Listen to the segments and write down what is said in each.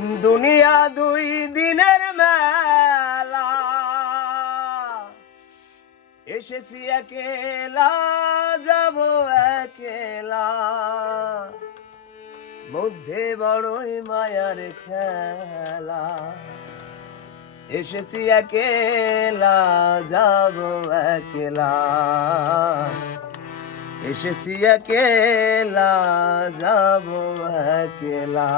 দুনিয়া দুই দিনের মেলা, এসেছি একেলা যাব একেলা, মধ্যে বড়ই মায়ার খেলা। এসেছি একেলা যাব একেলা, এসেছি একেলা যাব একেলা।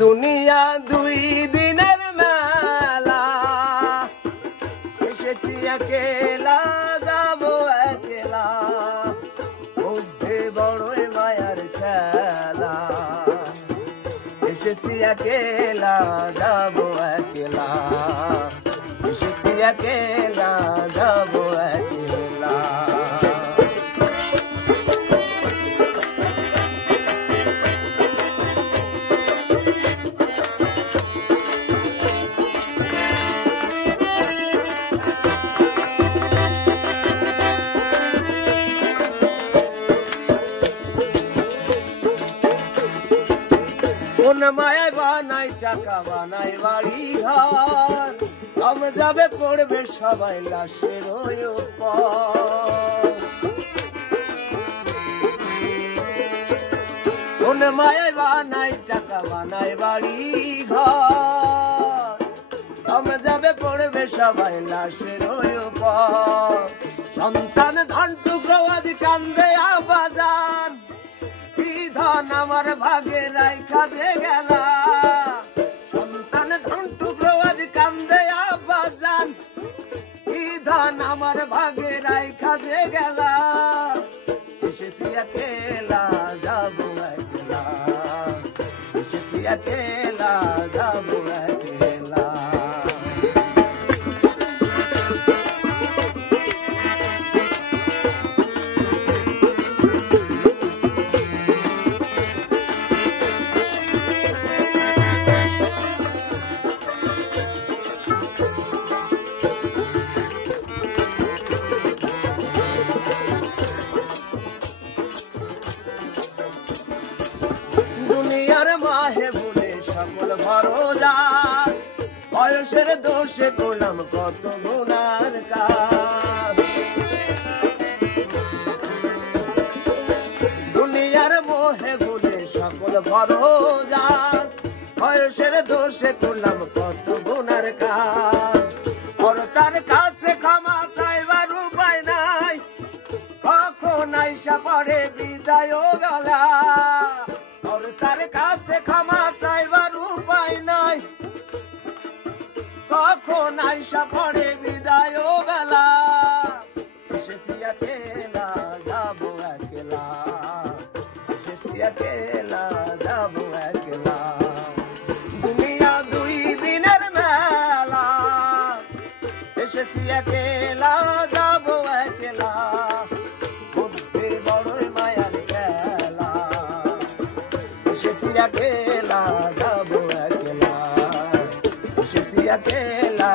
দুনিয়া দুই দিনের মেলা, এসেছি একেলা যাব একেলা, মধ্যে বড়ই মায়ার খেলা। এসেছি একেলা যাব একেলা, এসেছি একেলা যাব একেলা। কোন মায়ায় বানাই টাকা বানাই বাড়ি ঘর, আম যাবে পড়বে সবাই লাশের উপর। কোন মায়ায় বানাই টাকা বানাই বাড়ি ঘর, আম যাবে পড়বে সবাই লাশের উপর। সন্তান ধান টুকরো আজ কান্দে আবাজান, ধন আমার ভাগে রাইখা দে গেলা। সন্তান ধন টুকরো আজ কান্দে আবাজান, কি ধন আমার ভাগে রাইখা দে গেলা। এসেছি একেলা যাব একলা, এসেছি একেলা যাব একলা। দুনিয়ার মাহে বলে সকল ভরসা, বয়সের দোষে করলাম কত গুনার কাজ। দুনিয়ার মোহে বলে সকল ভরসা, বয়সের দোষে করলাম কত গুনার কাজ। তার কাছে ক্ষমা চাইবার উপায় নাই, কখন আইসা পড়ে বিদায় গলা। তার কাছে ক্ষমা চাইবার উপায় নাই, কখন আইসা পড়ে বিদায় বেলা। এসেছি একেলা যাব একেলা, এসেছি একেলা যাব একেলা। দুনিয়া দুই দিনের মেলা, এসেছি একেলা যাব একেলা, মধ্যে বড়ই মায়ার খেলা। এসেছি একেলা যাব একেলা, এসেছি একেলা